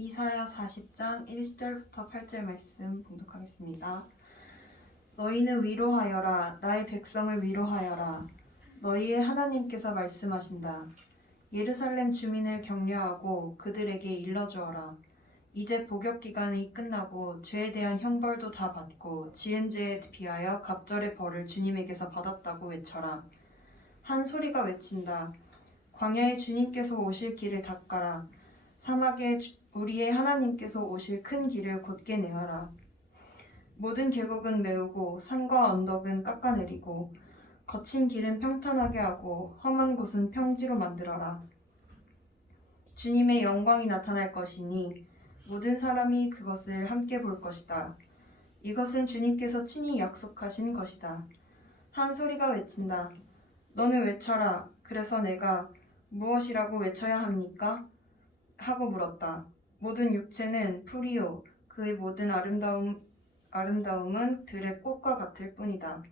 이사야 40장 1절부터 8절 말씀 봉독하겠습니다. 너희는 위로하여라. 나의 백성을 위로하여라. 너희의 하나님께서 말씀하신다. 예루살렘 주민을 격려하고 그들에게 일러주어라. 이제 복역 기간이 끝나고 죄에 대한 형벌도 다 받고 지은 죄에 비하여 갑절의 벌을 주님에게서 받았다고 외쳐라. 한 소리가 외친다. 광야에 주님께서 오실 길을 닦아라. 사막에 우리의 하나님께서 오실 큰 길을 곧게 내어라. 모든 계곡은 메우고 산과 언덕은 깎아내리고 거친 길은 평탄하게 하고 험한 곳은 평지로 만들어라. 주님의 영광이 나타날 것이니 모든 사람이 그것을 함께 볼 것이다. 이것은 주님께서 친히 약속하신 것이다. 한 소리가 외친다. 너는 외쳐라. 그래서 내가 무엇이라고 외쳐야 합니까? 하고 물었다. 모든 육체는 풀이요 그의 모든 아름다움은 들의 꽃과 같을 뿐이다.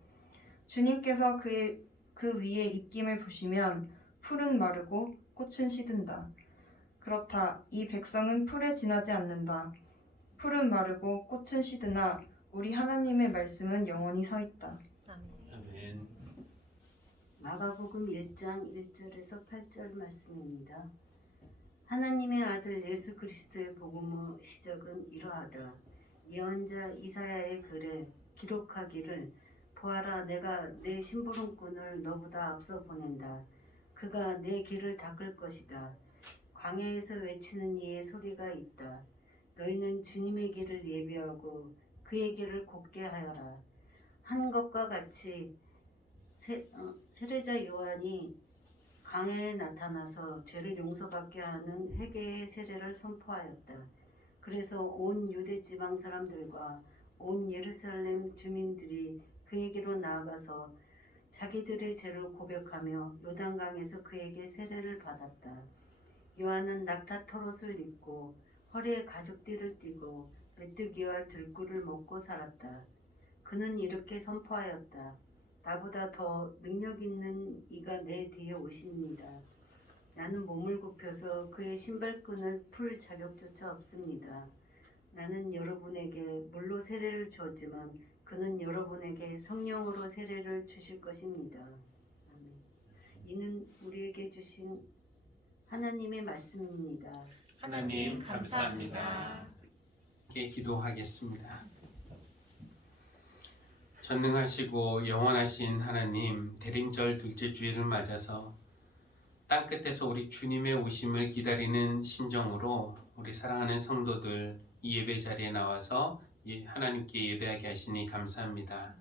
주님께서 그 위에 입김을 부시면 풀은 마르고 꽃은 시든다. 그렇다. 이 백성은 풀에 지나지 않는다. 풀은 마르고 꽃은 시드나 우리 하나님의 말씀은 영원히 서 있다. 아멘. 마가복음 1장 1절에서 8절 말씀입니다. 하나님의 아들 예수 그리스도의 복음의 시작은 이러하다. 예언자 이사야의 글에 기록하기를 보아라, 내가 내 심부름꾼을 너보다 앞서 보낸다. 그가 내 길을 닦을 것이다. 광야에서 외치는 이의 소리가 있다. 너희는 주님의 길을 예비하고 그의 길을 곧게 하여라. 한 것과 같이 세례자 요한이 광야에 나타나서 죄를 용서받게 하는 회개의 세례를 선포하였다. 그래서 온 유대 지방 사람들과 온 예루살렘 주민들이 그에게로 나아가서 자기들의 죄를 고백하며 요단강에서 그에게 세례를 받았다. 요한은 낙타 털옷을 입고 허리에 가죽띠를 띠고 메뚜기와 들꿀을 먹고 살았다. 그는 이렇게 선포하였다. 나보다 더 능력 있는 이가 내 뒤에 오십니다. 나는 몸을 굽혀서 그의 신발끈을 풀 자격조차 없습니다. 나는 여러분에게 물로 세례를 주었지만 그는 여러분에게 성령으로 세례를 주실 것입니다. 아멘. 이는 우리에게 주신 하나님의 말씀입니다. 하나님 감사합니다. 함께 기도하겠습니다. 전능하시고 영원하신 하나님, 대림절 둘째 주일을 맞아서 땅끝에서 우리 주님의 오심을 기다리는 심정으로 우리 사랑하는 성도들 이 예배 자리에 나와서 하나님께 예배하게 하시니 감사합니다.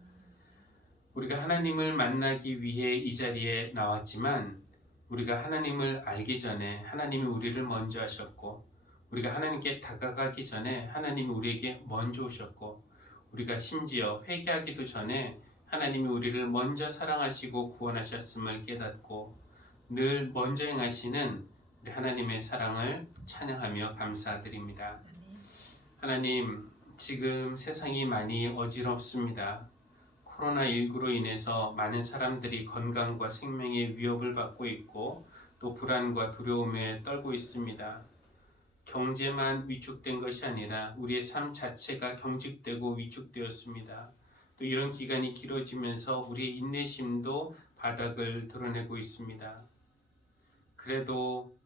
우리가 하나님을 만나기 위해 이 자리에 나왔지만 우리가 하나님을 알기 전에 하나님이 우리를 먼저 하셨고, 우리가 하나님께 다가가기 전에 하나님이 우리에게 먼저 오셨고, 우리가 심지어 회개하기도 전에 하나님이 우리를 먼저 사랑하시고 구원하셨음을 깨닫고 늘 먼저 행하시는 우리 하나님의 사랑을 찬양하며 감사드립니다. 하나님, 지금 세상이 많이 어지럽습니다. 코로나19로 인해서 많은 사람들이 건강과 생명의 위협을 받고 있고 또 불안과 두려움에 떨고 있습니다. 경제만 위축된 것이 아니라 우리의 삶 자체가 경직되고 위축되었습니다. 또 이런 기간이 길어지면서 우리의 인내심도 바닥을 드러내고 있습니다. 그래도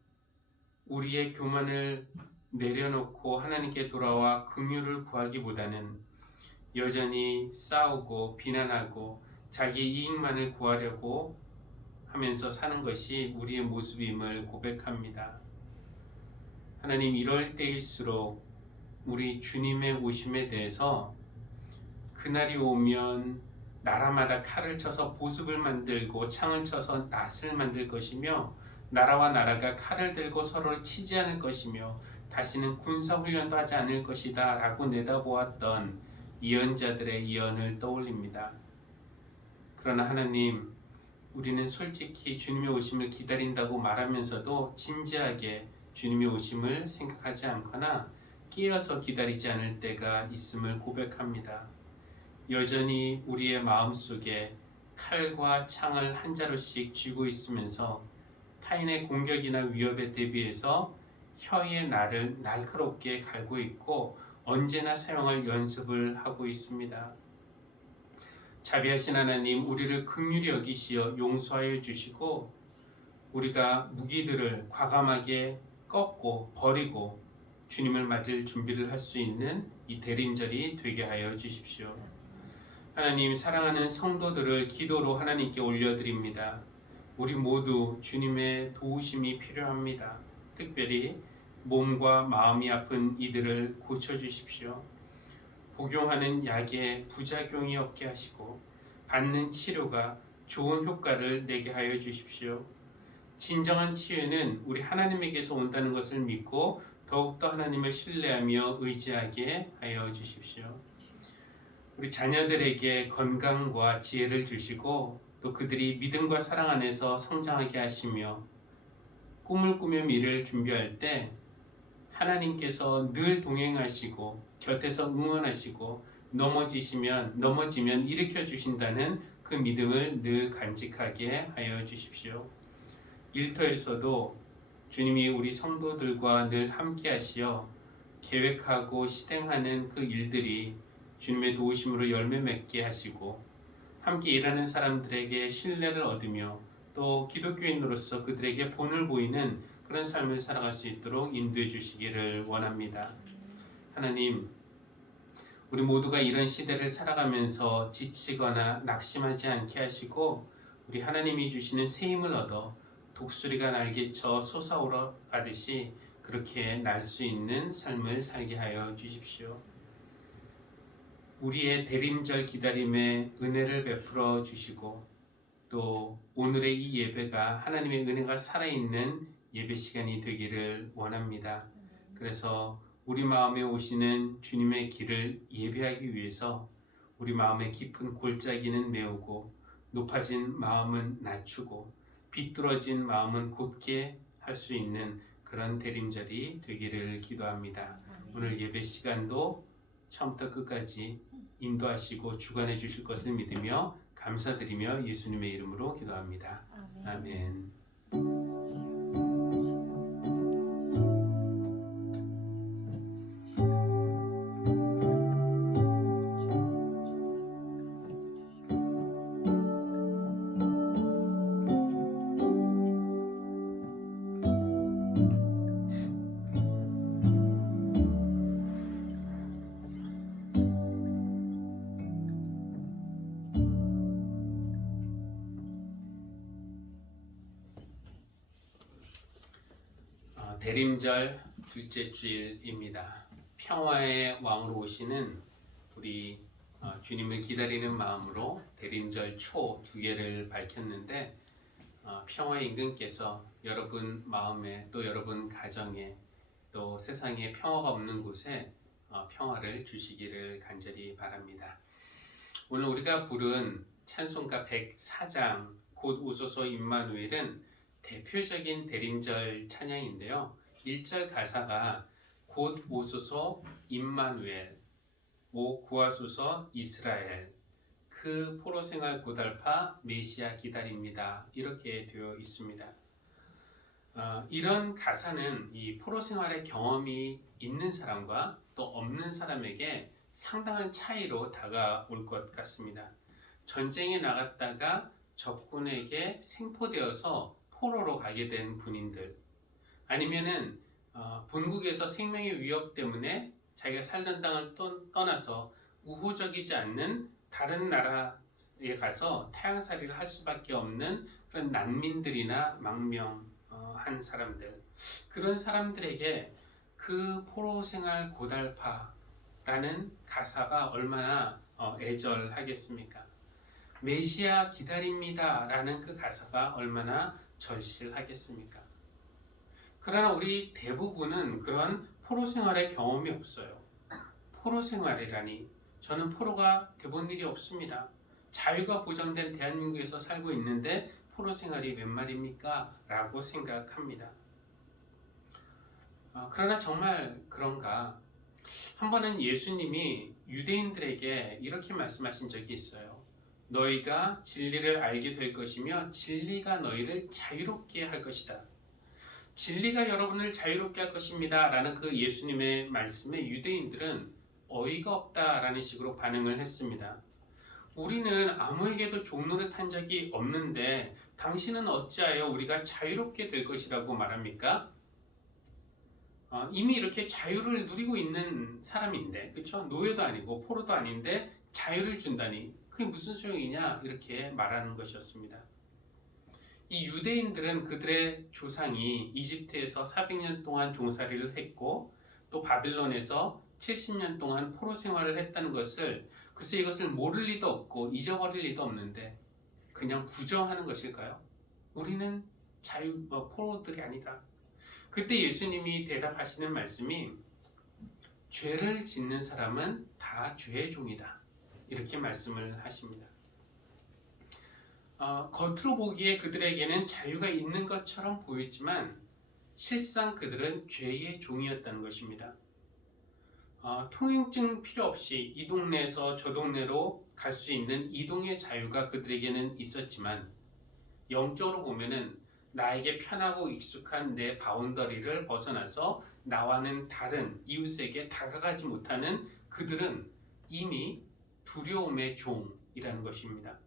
우리의 교만을 내려놓고 하나님께 돌아와 긍휼을 구하기보다는 여전히 싸우고 비난하고 자기 이익만을 구하려고 하면서 사는 것이 우리의 모습임을 고백합니다. 하나님, 이럴 때일수록 우리 주님의 오심에 대해서 그날이 오면 나라마다 칼을 쳐서 보습을 만들고 창을 쳐서 낫을 만들 것이며 나라와 나라가 칼을 들고 서로를 치지 않을 것이며 다시는 군사훈련도 하지 않을 것이다 라고 내다보았던 예언자들의 예언을 떠올립니다. 그러나 하나님, 우리는 솔직히 주님의 오심을 기다린다고 말하면서도 진지하게 주님의 오심을 생각하지 않거나 끼어서 기다리지 않을 때가 있음을 고백합니다. 여전히 우리의 마음속에 칼과 창을 한 자루씩 쥐고 있으면서 타인의 공격이나 위협에 대비해서 혀의 날을 날카롭게 갈고 있고 언제나 사용할 연습을 하고 있습니다. 자비하신 하나님, 우리를 긍휼히 여기시어 용서하여 주시고 우리가 무기들을 과감하게 꺾고 버리고 주님을 맞을 준비를 할 수 있는 이 대림절이 되게 하여 주십시오. 하나님, 사랑하는 성도들을 기도로 하나님께 올려드립니다. 우리 모두 주님의 도우심이 필요합니다. 특별히 몸과 마음이 아픈 이들을 고쳐주십시오. 복용하는 약에 부작용이 없게 하시고 받는 치료가 좋은 효과를 내게 하여 주십시오. 진정한 치유는 우리 하나님에게서 온다는 것을 믿고 더욱더 하나님을 신뢰하며 의지하게 하여 주십시오. 우리 자녀들에게 건강과 지혜를 주시고 또 그들이 믿음과 사랑 안에서 성장하게 하시며 꿈을 꾸며 미래를 준비할 때 하나님께서 늘 동행하시고 곁에서 응원하시고 넘어지면 일으켜 주신다는 그 믿음을 늘 간직하게 하여 주십시오. 일터에서도 주님이 우리 성도들과 늘 함께 하시어 계획하고 실행하는 그 일들이 주님의 도우심으로 열매 맺게 하시고 함께 일하는 사람들에게 신뢰를 얻으며 또 기독교인으로서 그들에게 본을 보이는 그런 삶을 살아갈 수 있도록 인도해 주시기를 원합니다. 하나님, 우리 모두가 이런 시대를 살아가면서 지치거나 낙심하지 않게 하시고 우리 하나님이 주시는 새 힘을 얻어 독수리가 날개쳐 솟아오러 가듯이 그렇게 날 수 있는 삶을 살게 하여 주십시오. 우리의 대림절 기다림에 은혜를 베풀어 주시고 또 오늘의 이 예배가 하나님의 은혜가 살아있는 예배 시간이 되기를 원합니다. 그래서 우리 마음에 오시는 주님의 길을 예배하기 위해서 우리 마음의 깊은 골짜기는 메우고 높아진 마음은 낮추고 비뚤어진 마음은 곧게 할 수 있는 그런 대림절이 되기를 기도합니다. 오늘 예배 시간도 처음부터 끝까지 인도하시고 주관해 주실 것을 믿으며 감사드리며 예수님의 이름으로 기도합니다. 아멘. 대림절 둘째 주일입니다. 평화의 왕으로 오시는 우리 주님을 기다리는 마음으로 대림절 초 2개를 밝혔는데 평화의 임금께서 여러분 마음에 또 여러분 가정에 또 세상에 평화가 없는 곳에 평화를 주시기를 간절히 바랍니다. 오늘 우리가 부른 찬송가 104장 곧 오소서 임마누엘은 대표적인 대림절 찬양인데요. 1절 가사가 곧 오소서 임마누엘, 오 구하소서 이스라엘, 그 포로생활 고달파 메시아 기다립니다. 이렇게 되어 있습니다. 이런 가사는 이 포로생활의 경험이 있는 사람과 또 없는 사람에게 상당한 차이로 다가올 것 같습니다. 전쟁에 나갔다가 적군에게 생포되어서 포로로 가게 된 군인들, 아니면은 본국에서 생명의 위협 때문에 자기가 살던 땅을 떠나서 우호적이지 않는 다른 나라에 가서 타향살이를 할 수밖에 없는 그런 난민들이나 망명한 사람들, 그런 사람들에게 그 포로생활 고달파라는 가사가 얼마나 애절하겠습니까? 메시아 기다립니다 라는 그 가사가 얼마나 절실하겠습니까? 그러나 우리 대부분은 그런 포로 생활의 경험이 없어요. 포로 생활이라니, 저는 포로가 돼본 일이 없습니다. 자유가 보장된 대한민국에서 살고 있는데 포로 생활이 웬 말입니까? 라고 생각합니다. 그러나 정말 그런가? 한 번은 예수님이 유대인들에게 이렇게 말씀하신 적이 있어요. 너희가 진리를 알게 될 것이며 진리가 너희를 자유롭게 할 것이다. 진리가 여러분을 자유롭게 할 것입니다 라는 그 예수님의 말씀에 유대인들은 어이가 없다라는 식으로 반응을 했습니다. 우리는 아무에게도 종노릇한 적이 없는데 당신은 어찌하여 우리가 자유롭게 될 것이라고 말합니까? 이미 이렇게 자유를 누리고 있는 사람인데, 그렇죠? 노예도 아니고 포로도 아닌데 자유를 준다니 그게 무슨 소용이냐 이렇게 말하는 것이었습니다. 이 유대인들은 그들의 조상이 이집트에서 400년 동안 종살이를 했고 또 바빌론에서 70년 동안 포로 생활을 했다는 것을, 글쎄 이것을 모를 리도 없고 잊어버릴 리도 없는데 그냥 부정하는 것일까요? 우리는 포로들이 아니다. 그때 예수님이 대답하시는 말씀이 죄를 짓는 사람은 다 죄의 종이다 이렇게 말씀을 하십니다. 겉으로 보기에 그들에게는 자유가 있는 것처럼 보였지만 실상 그들은 죄의 종이었다는 것입니다. 통행증 필요 없이 이 동네에서 저 동네로 갈 수 있는 이동의 자유가 그들에게는 있었지만 영적으로 보면은 나에게 편하고 익숙한 내 바운더리를 벗어나서 나와는 다른 이웃에게 다가가지 못하는 그들은 이미 두려움의 종이라는 것입니다.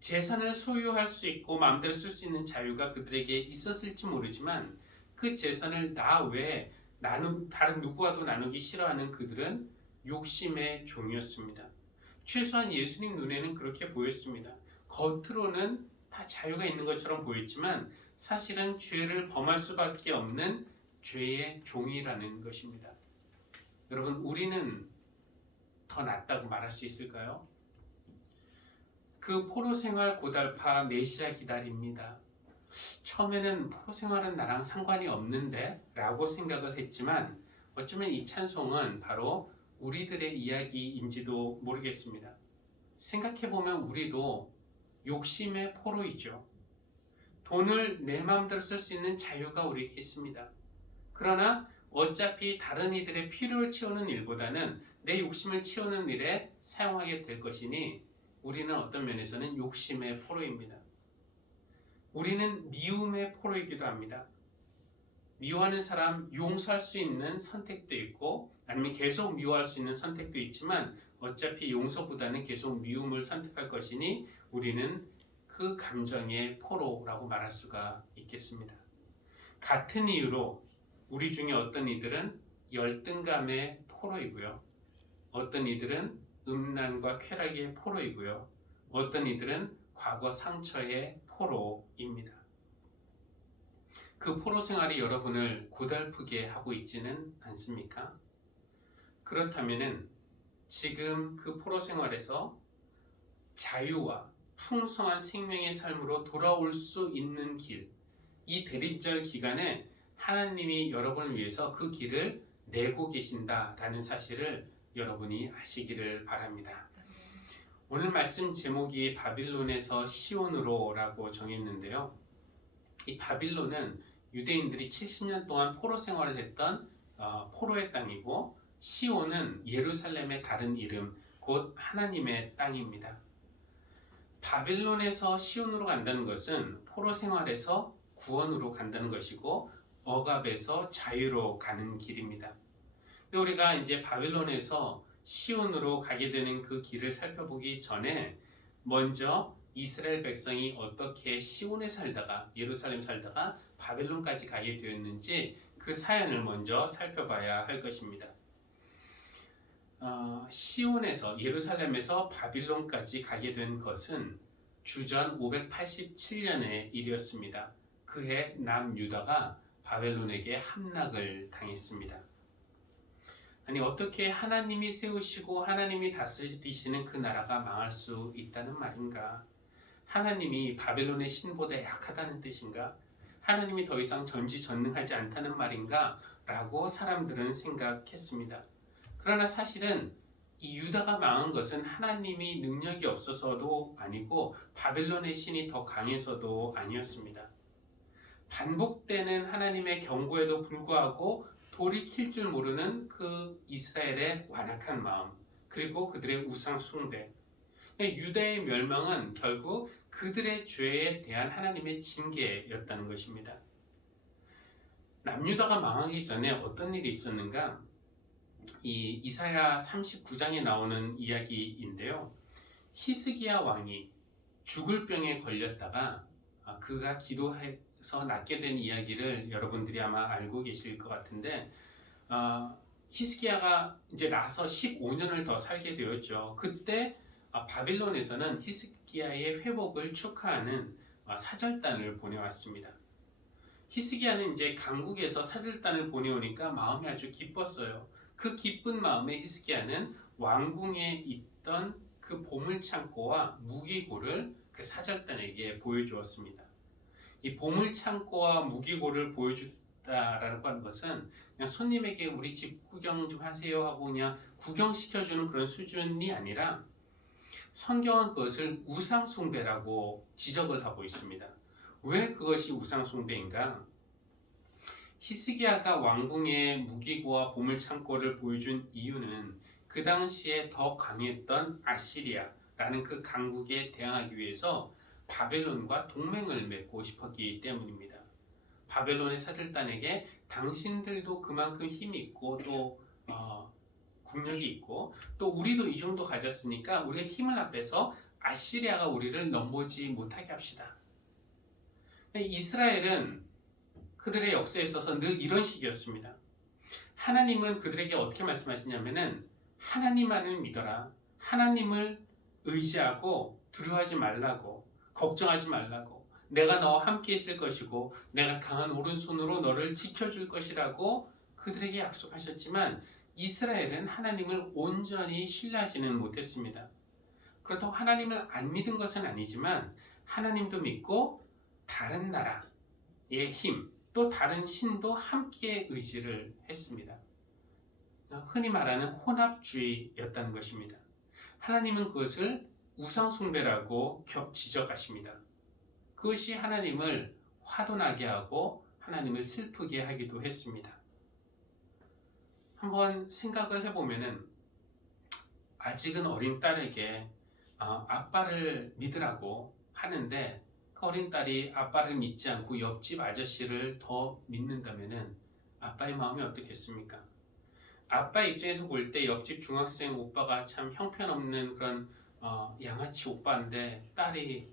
재산을 소유할 수 있고 마음대로 쓸 수 있는 자유가 그들에게 있었을지 모르지만 그 재산을 나 외에 다른 누구와도 나누기 싫어하는 그들은 욕심의 종이었습니다. 최소한 예수님 눈에는 그렇게 보였습니다. 겉으로는 다 자유가 있는 것처럼 보였지만 사실은 죄를 범할 수밖에 없는 죄의 종이라는 것입니다. 여러분, 우리는 더 낫다고 말할 수 있을까요? 그 포로 생활 고달파 메시아 기다립니다. 처음에는 포로 생활은 나랑 상관이 없는데 라고 생각을 했지만 어쩌면 이 찬송은 바로 우리들의 이야기인지도 모르겠습니다. 생각해보면 우리도 욕심의 포로이죠. 돈을 내 마음대로 쓸 수 있는 자유가 우리에게 있습니다. 그러나 어차피 다른 이들의 필요를 채우는 일보다는 내 욕심을 채우는 일에 사용하게 될 것이니 우리는 어떤 면에서는 욕심의 포로입니다. 우리는 미움의 포로이기도 합니다. 미워하는 사람 용서할 수 있는 선택도 있고 아니면 계속 미워할 수 있는 선택도 있지만 어차피 용서보다는 계속 미움을 선택할 것이니 우리는 그 감정의 포로라고 말할 수가 있겠습니다. 같은 이유로 우리 중에 어떤 이들은 열등감의 포로이고요. 어떤 이들은 음란과 쾌락의 포로이고요. 어떤 이들은 과거 상처의 포로입니다. 그 포로 생활이 여러분을 고달프게 하고 있지는 않습니까? 그렇다면은 지금 그 포로 생활에서 자유와 풍성한 생명의 삶으로 돌아올 수 있는 길, 이 대립절 기간에 하나님이 여러분을 위해서 그 길을 내고 계신다라는 사실을 여러분이 아시기를 바랍니다. 오늘 말씀 제목이 바빌론에서 시온으로라고 정했는데요. 이 바빌론은 유대인들이 70년 동안 포로 생활을 했던 포로의 땅이고 시온은 예루살렘의 다른 이름, 곧 하나님의 땅입니다. 바빌론에서 시온으로 간다는 것은 포로 생활에서 구원으로 간다는 것이고 억압에서 자유로 가는 길입니다. 근데 우리가 이제 바빌론에서 시온으로 가게 되는 그 길을 살펴보기 전에 먼저 이스라엘 백성이 어떻게 시온에 살다가 예루살렘 살다가 바벨론까지 가게 되었는지 그 사연을 먼저 살펴봐야 할 것입니다. 시온에서 예루살렘에서 바빌론까지 가게 된 것은 주전 587년의 일이었습니다. 그해 남유다가 바벨론에게 함락을 당했습니다. 아니 어떻게 하나님이 세우시고 하나님이 다스리시는 그 나라가 망할 수 있다는 말인가? 하나님이 바벨론의 신보다 약하다는 뜻인가? 하나님이 더 이상 전지전능하지 않다는 말인가? 라고 사람들은 생각했습니다. 그러나 사실은 이 유다가 망한 것은 하나님이 능력이 없어서도 아니고 바벨론의 신이 더 강해서도 아니었습니다. 반복되는 하나님의 경고에도 불구하고 돌이킬 줄 모르는 그 이스라엘의 완악한 마음, 그리고 그들의 우상 숭배, 유다의 멸망은 결국 그들의 죄에 대한 하나님의 징계였다는 것입니다. 남유다가 망하기 전에 어떤 일이 있었는가? 이 이사야 39장에 나오는 이야기인데요. 히스기야 왕이 죽을 병에 걸렸다가 그가 기도해서 낫게 된 이야기를 여러분들이 아마 알고 계실 것 같은데, 히스기야가 이제 나서 15년을 더 살게 되었죠. 그때 바빌론에서는 히스기야의 회복을 축하하는 사절단을 보내왔습니다. 히스기야는 이제 강국에서 사절단을 보내오니까 마음이 아주 기뻤어요. 그 기쁜 마음에 히스기야는 왕궁에 있던 그 보물창고와 무기고를 그 사절단에게 보여주었습니다. 이 보물창고와 무기고를 보여줬다라고 하는 것은 그냥 손님에게 우리 집 구경 좀 하세요 하고 그냥 구경시켜주는 그런 수준이 아니라, 성경은 그것을 우상숭배라고 지적을 하고 있습니다. 왜 그것이 우상숭배인가? 히스기야가 왕궁의 무기고와 보물창고를 보여준 이유는 그 당시에 더 강했던 아시리아라는 그 강국에 대항하기 위해서 바벨론과 동맹을 맺고 싶었기 때문입니다. 바벨론의 사절단에게 당신들도 그만큼 힘이 있고 또 국력이 있고 또 우리도 이 정도 가졌으니까 우리의 힘을 합해서 아시리아가 우리를 넘보지 못하게 합시다. 이스라엘은 그들의 역사에 있어서 늘 이런 식이었습니다. 하나님은 그들에게 어떻게 말씀하시냐면은 하나님만을 믿어라. 하나님을 의지하고 두려워하지 말라고, 걱정하지 말라고, 내가 너와 함께 있을 것이고 내가 강한 오른손으로 너를 지켜줄 것이라고 그들에게 약속하셨지만, 이스라엘은 하나님을 온전히 신뢰하지는 못했습니다. 그렇다고 하나님을 안 믿은 것은 아니지만 하나님도 믿고 다른 나라의 힘, 또 다른 신도 함께 의지를 했습니다. 흔히 말하는 혼합주의였다는 것입니다. 하나님은 그것을 우상숭배라고 지적하십니다. 그것이 하나님을 화도 나게 하고 하나님을 슬프게 하기도 했습니다. 한번 생각을 해보면은, 아직은 어린 딸에게 아빠를 믿으라고 하는데 그 어린 딸이 아빠를 믿지 않고 옆집 아저씨를 더 믿는다면은 아빠의 마음이 어떻겠습니까? 아빠 입장에서 볼 때 옆집 중학생 오빠가 참 형편없는 그런 양아치 오빠인데 딸이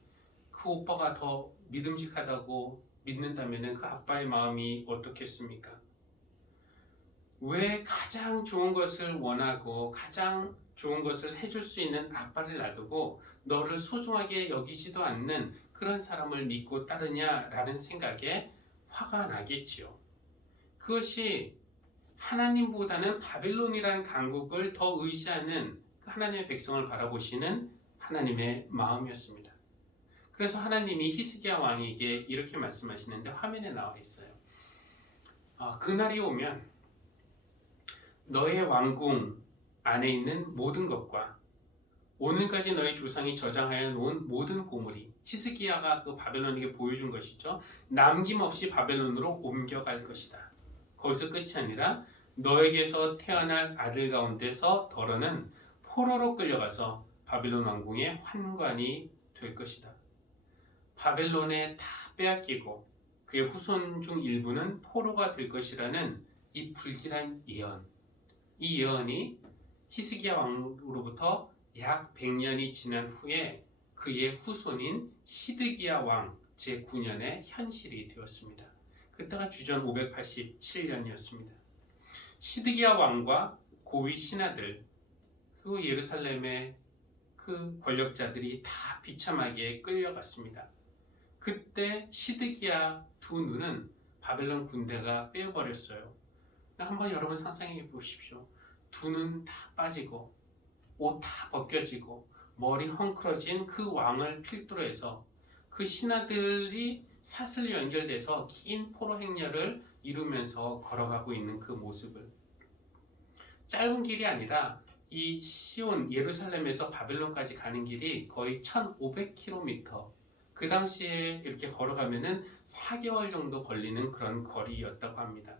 그 오빠가 더 믿음직하다고 믿는다면은 그 아빠의 마음이 어떻겠습니까? 왜 가장 좋은 것을 원하고 가장 좋은 것을 해줄 수 있는 아빠를 놔두고 너를 소중하게 여기지도 않는 그런 사람을 믿고 따르냐라는 생각에 화가 나겠지요. 그것이 하나님보다는 바벨론이라는 강국을 더 의지하는 그 하나님의 백성을 바라보시는 하나님의 마음이었습니다. 그래서 하나님이 히스기야 왕에게 이렇게 말씀하시는데 화면에 나와 있어요. 그날이 오면 너의 왕궁 안에 있는 모든 것과 오늘까지 너희 조상이 저장하여 놓은 모든 보물이, 히스기야가 그 바벨론에게 보여준 것이죠, 남김없이 바벨론으로 옮겨갈 것이다. 거기서 끝이 아니라 너에게서 태어날 아들 가운데서 더러는 포로로 끌려가서 바벨론 왕궁의 환관이 될 것이다. 바벨론에 다 빼앗기고 그의 후손 중 일부는 포로가 될 것이라는 이 불길한 예언, 이 예언이 히스기야 왕으로부터 약 100년이 지난 후에 그의 후손인 시드기야 왕 제9년에 현실이 되었습니다. 그때가 주전 587년이었습니다. 시드기야 왕과 고위 신하들, 그 예루살렘의 그 권력자들이 다 비참하게 끌려갔습니다. 그때 시드기야 두 눈은 바벨론 군대가 빼어버렸어요. 한번 여러분 상상해 보십시오. 두 눈 다 빠지고 옷 다 벗겨지고 머리 헝클어진 그 왕을 필두로 해서 그 신하들이 사슬 연결돼서 긴 포로 행렬을 이루면서 걸어가고 있는 그 모습을, 짧은 길이 아니라 이 시온 예루살렘에서 바벨론까지 가는 길이 거의 1500km, 그 당시에 이렇게 걸어가면은 4개월 정도 걸리는 그런 거리였다고 합니다.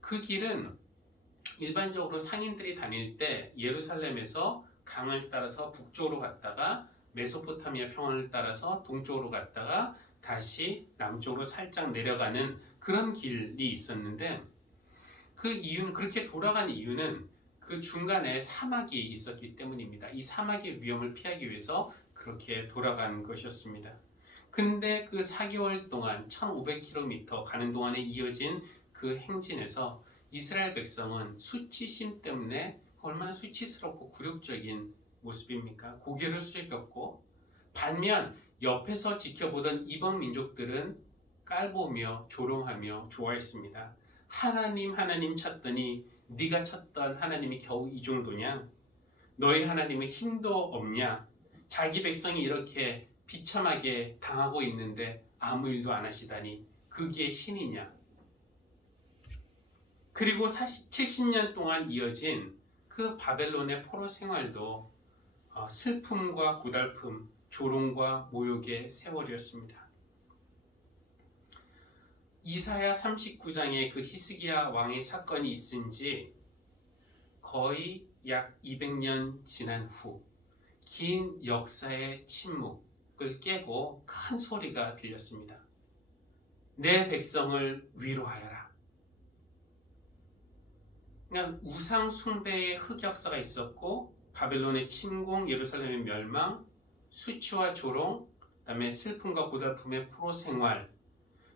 그 길은 일반적으로 상인들이 다닐 때 예루살렘에서 강을 따라서 북쪽으로 갔다가 메소포타미아 평원을 따라서 동쪽으로 갔다가 다시 남쪽으로 살짝 내려가는 그런 길이 있었는데 그 이유는 그렇게 돌아간 이유는 그 중간에 사막이 있었기 때문입니다. 이 사막의 위험을 피하기 위해서 그렇게 돌아간 것이었습니다. 근데 그 4개월 동안 1500km 가는 동안에 이어진 그 행진에서 이스라엘 백성은 수치심 때문에 얼마나 수치스럽고 굴욕적인 모습입니까? 고개를 숙였고 반면 옆에서 지켜보던 이방 민족들은 깔보며 조롱하며 좋아했습니다. 하나님 찾더니 네가 찾던 하나님이 겨우 이 정도냐? 너희 하나님은 힘도 없냐? 자기 백성이 이렇게 비참하게 당하고 있는데 아무 일도 안 하시다니 그게 신이냐? 그리고 70년 동안 이어진 그 바벨론의 포로 생활도 슬픔과 고달픔, 조롱과 모욕의 세월이었습니다. 이사야 39장에 그 히스기야 왕의 사건이 있은 지 거의 약 200년 지난 후 긴 역사의 침묵을 깨고 큰 소리가 들렸습니다. 내 백성을 위로하여라. 그냥 우상 숭배의 흑역사가 있었고 바벨론의 침공, 예루살렘의 멸망, 수치와 조롱, 그다음에 슬픔과 고달픔의 포로 생활,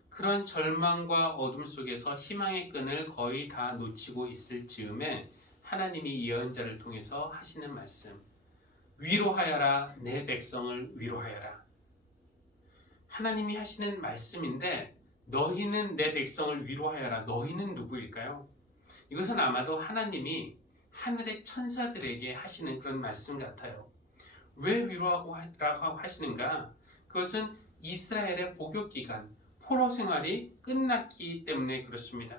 그런 절망과 어둠 속에서 희망의 끈을 거의 다 놓치고 있을 즈음에 하나님이 예언자를 통해서 하시는 말씀, 위로하여라, 내 백성을 위로하여라. 하나님이 하시는 말씀인데 너희는 내 백성을 위로하여라. 너희는 누구일까요? 이것은 아마도 하나님이 하늘의 천사들에게 하시는 그런 말씀 같아요. 왜 위로하고 하시는가? 그것은 이스라엘의 복역기간, 포로 생활이 끝났기 때문에 그렇습니다.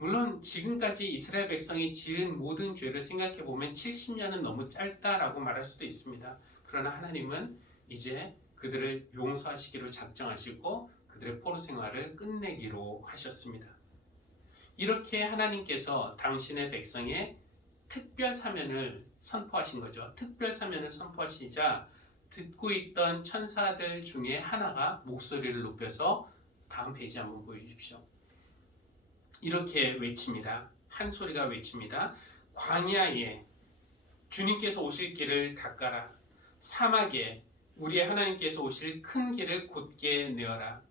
물론 지금까지 이스라엘 백성이 지은 모든 죄를 생각해 보면 70년은 너무 짧다라고 말할 수도 있습니다. 그러나 하나님은 이제 그들을 용서하시기로 작정하시고 그들의 포로 생활을 끝내기로 하셨습니다. 이렇게 하나님께서 당신의 백성의 특별 사면을 선포하신 거죠. 특별 사면을 선포하시자 듣고 있던 천사들 중에 하나가 목소리를 높여서 다음 페이지 한번 보여주십시오. 이렇게 외칩니다. 한 소리가 외칩니다. 광야에 주님께서 오실 길을 닦아라. 사막에 우리의 하나님께서 오실 큰 길을 곧게 내어라.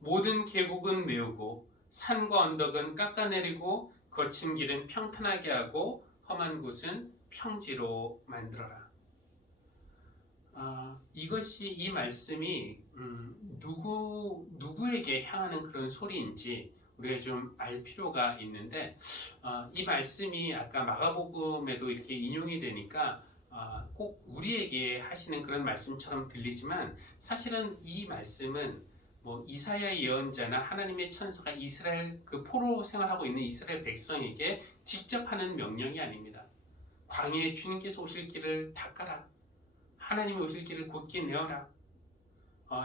모든 계곡은 메우고 산과 언덕은 깎아내리고 거친 길은 평탄하게 하고 험한 곳은 평지로 만들어라. 이것이 이 말씀이 누구에게 향하는 그런 소리인지 우리가 좀 알 필요가 있는데 이 말씀이 아까 마가복음에도 이렇게 인용이 되니까 꼭 우리에게 하시는 그런 말씀처럼 들리지만 사실은 이 말씀은 뭐 이사야 예언자나 하나님의 천사가 이스라엘 그 포로 생활하고 있는 이스라엘 백성에게 직접 하는 명령이 아닙니다. 광야에 주님께서 오실 길을 닦아라. 하나님이 오실 길을 곧게 내어라.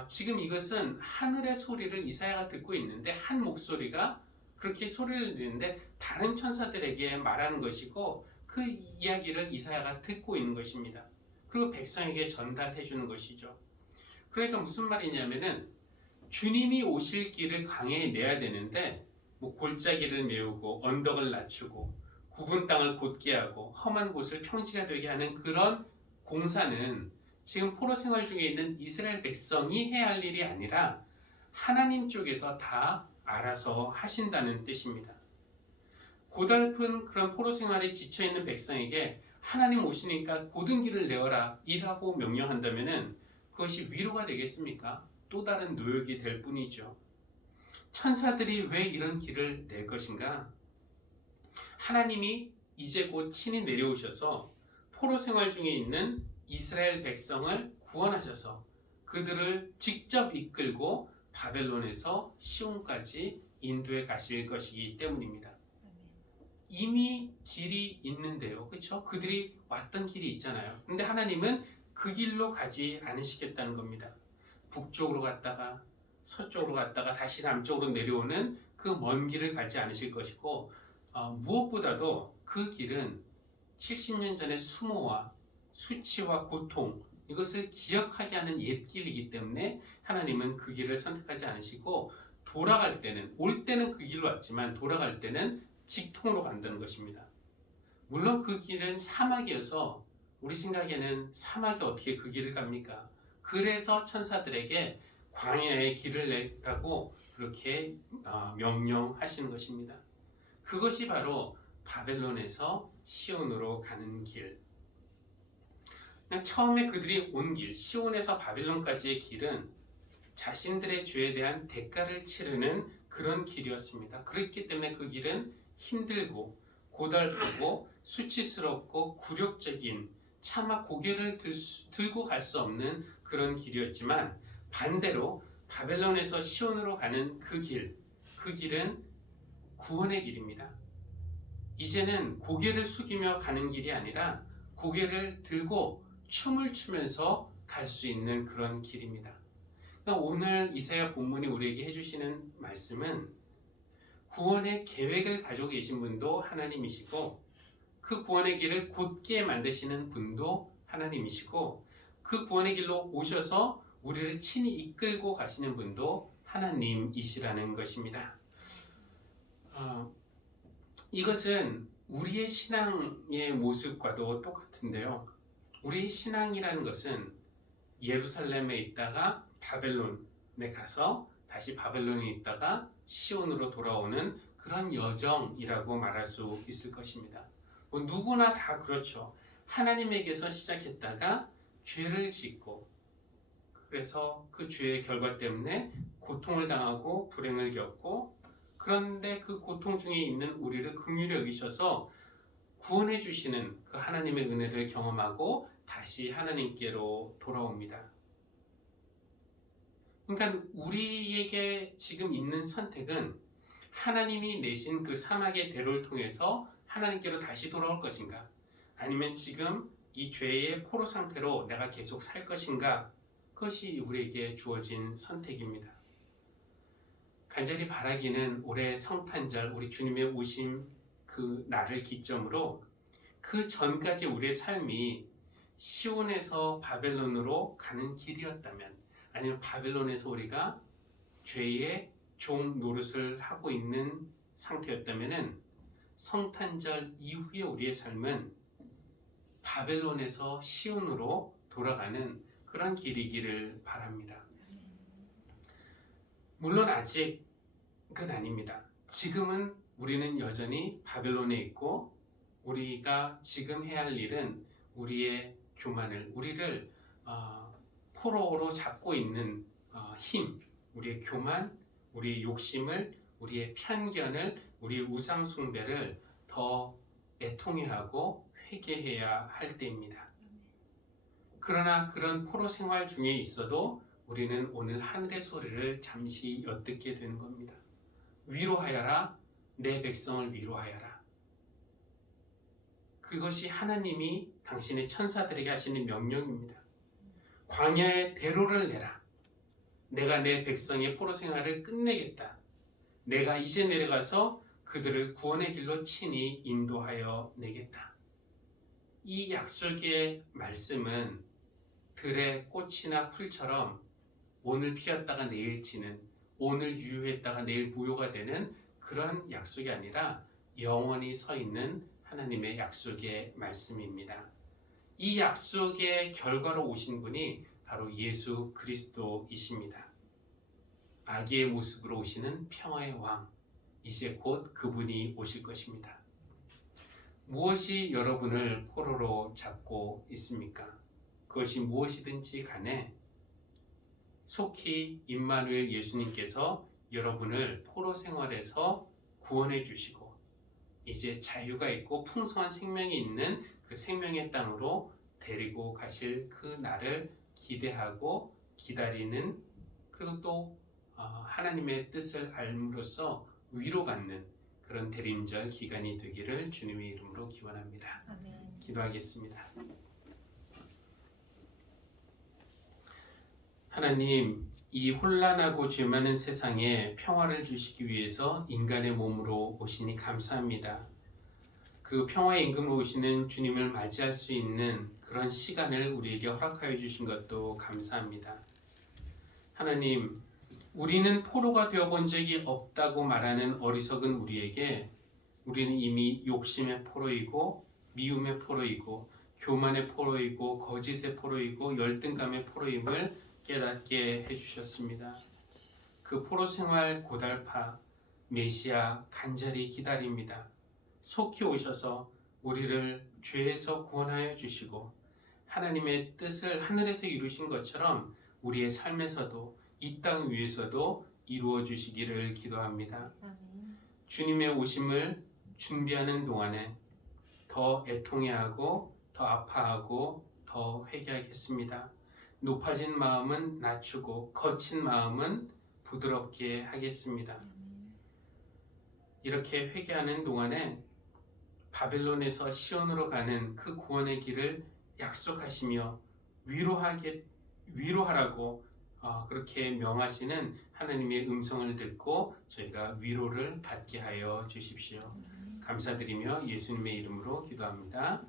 지금 이것은 하늘의 소리를 이사야가 듣고 있는데 한 목소리가 그렇게 소리를 내는데 다른 천사들에게 말하는 것이고 그 이야기를 이사야가 듣고 있는 것입니다. 그리고 백성에게 전달해 주는 것이죠. 그러니까 무슨 말이냐면은 주님이 오실 길을 광야에 내야 되는데 뭐 골짜기를 메우고 언덕을 낮추고 굽은 땅을 곧게 하고 험한 곳을 평지가 되게 하는 그런 공사는 지금 포로 생활 중에 있는 이스라엘 백성이 해야 할 일이 아니라 하나님 쪽에서 다 알아서 하신다는 뜻입니다. 고달픈 그런 포로 생활에 지쳐있는 백성에게 하나님 오시니까 곧은 길을 내어라 이라고 명령한다면 그것이 위로가 되겠습니까? 또 다른 노역이 될 뿐이죠. 천사들이 왜 이런 길을 낼 것인가? 하나님이 이제 곧 친히 내려오셔서 포로 생활 중에 있는 이스라엘 백성을 구원하셔서 그들을 직접 이끌고 바벨론에서 시온까지 인도해 가실 것이기 때문입니다. 이미 길이 있는데요. 그렇죠? 그들이 왔던 길이 있잖아요. 근데 하나님은 그 길로 가지 않으시겠다는 겁니다. 북쪽으로 갔다가 서쪽으로 갔다가 다시 남쪽으로 내려오는 그 먼 길을 가지 않으실 것이고 무엇보다도 그 길은 70년 전의 수모와 수치와 고통 이것을 기억하게 하는 옛길이기 때문에 하나님은 그 길을 선택하지 않으시고 돌아갈 때는, 올 때는 그 길로 왔지만 돌아갈 때는 직통으로 간다는 것입니다. 물론 그 길은 사막이어서 우리 생각에는 사막이 어떻게 그 길을 갑니까? 그래서 천사들에게 광야의 길을 내라고 그렇게 명령하시는 것입니다. 그것이 바로 바벨론에서 시온으로 가는 길. 처음에 그들이 온 길, 시온에서 바벨론까지의 길은 자신들의 죄에 대한 대가를 치르는 그런 길이었습니다. 그렇기 때문에 그 길은 힘들고 고달프고 수치스럽고 굴욕적인, 차마 고개를 들고 갈 수 없는 그런 길이었지만, 반대로 바벨론에서 시온으로 가는 그 길은 구원의 길입니다. 이제는 고개를 숙이며 가는 길이 아니라 고개를 들고 춤을 추면서 갈 수 있는 그런 길입니다. 그러니까 오늘 이사야 본문이 우리에게 해주시는 말씀은 구원의 계획을 가지고 계신 분도 하나님이시고, 그 구원의 길을 곧게 만드시는 분도 하나님이시고, 그 구원의 길로 오셔서 우리를 친히 이끌고 가시는 분도 하나님이시라는 것입니다. 이것은 우리의 신앙의 모습과도 똑같은데요. 우리의 신앙이라는 것은 예루살렘에 있다가 바벨론에 가서 다시 바벨론에 있다가 시온으로 돌아오는 그런 여정이라고 말할 수 있을 것입니다. 누구나 다 그렇죠. 하나님에게서 시작했다가 죄를 짓고, 그래서 그 죄의 결과 때문에 고통을 당하고 불행을 겪고, 그런데 그 고통 중에 있는 우리를 긍휼히 여기셔서 구원해 주시는 그 하나님의 은혜를 경험하고 다시 하나님께로 돌아옵니다. 그러니까 우리에게 지금 있는 선택은 하나님이 내신 그 사막의 대로를 통해서 하나님께로 다시 돌아올 것인가, 아니면 지금 이 죄의 포로 상태로 내가 계속 살 것인가, 그것이 우리에게 주어진 선택입니다. 간절히 바라기는 올해 성탄절, 우리 주님의 오심 그 날을 기점으로 그 전까지 우리의 삶이 시온에서 바벨론으로 가는 길이었다면, 아니면 바벨론에서 우리가 죄의 종 노릇을 하고 있는 상태였다면, 성탄절 이후에 우리의 삶은 바벨론에서 시온으로 돌아가는 그런 길이기를 바랍니다. 물론 아직은 아닙니다. 지금은 우리는 여전히 바벨론에 있고, 우리가 지금 해야 할 일은 우리의 교만을, 우리를 포로로 잡고 있는 힘, 우리의 교만, 우리의 욕심을, 우리의 편견을, 우리의 우상 숭배를 더 애통해하고 회개해야 할 때입니다. 그러나 그런 포로 생활 중에 있어도 우리는 오늘 하늘의 소리를 잠시 엿듣게 되는 겁니다. 위로하여라, 내 백성을 위로하여라. 그것이 하나님이 당신의 천사들에게 하시는 명령입니다. 광야의 대로를 내라. 내가 내 백성의 포로 생활을 끝내겠다. 내가 이제 내려가서 그들을 구원의 길로 친히 인도하여 내겠다. 이 약속의 말씀은 들의 꽃이나 풀처럼 오늘 피었다가 내일 지는, 오늘 유효했다가 내일 무효가 되는 그런 약속이 아니라 영원히 서 있는 하나님의 약속의 말씀입니다. 이 약속의 결과로 오신 분이 바로 예수 그리스도이십니다. 아기의 모습으로 오시는 평화의 왕, 이제 곧 그분이 오실 것입니다. 무엇이 여러분을 포로로 잡고 있습니까? 그것이 무엇이든지 간에 속히 임마누엘 예수님께서 여러분을 포로 생활에서 구원해 주시고, 이제 자유가 있고 풍성한 생명이 있는 그 생명의 땅으로 데리고 가실 그 날을 기대하고 기다리는, 그리고 또 하나님의 뜻을 알므로써 위로받는 그런 대림절 기간이 되기를 주님의 이름으로 기원합니다. 아멘. 기도하겠습니다. 하나님, 이 혼란하고 죄 많은 세상에 평화를 주시기 위해서 인간의 몸으로 오시니 감사합니다. 그 평화의 임금으로 오시는 주님을 맞이할 수 있는 그런 시간을 우리에게 허락하여 주신 것도 감사합니다. 하나님, 우리는 포로가 되어본 적이 없다고 말하는 어리석은 우리에게 우리는 이미 욕심의 포로이고 미움의 포로이고 교만의 포로이고 거짓의 포로이고 열등감의 포로임을 깨닫게 해주셨습니다. 그 포로 생활 고달파 메시아 간절히 기다립니다. 속히 오셔서 우리를 죄에서 구원하여 주시고 하나님의 뜻을 하늘에서 이루신 것처럼 우리의 삶에서도 이 땅 위에서도 이루어 주시기를 기도합니다. 주님의 오심을 준비하는 동안에 더 애통해하고 더 아파하고 더 회개하겠습니다. 높아진 마음은 낮추고 거친 마음은 부드럽게 하겠습니다. 이렇게 회개하는 동안에 바벨론에서 시온으로 가는 그 구원의 길을 약속하시며 위로하라고 그렇게 명하시는 하나님의 음성을 듣고 저희가 위로를 받게 하여 주십시오. 감사드리며 예수님의 이름으로 기도합니다.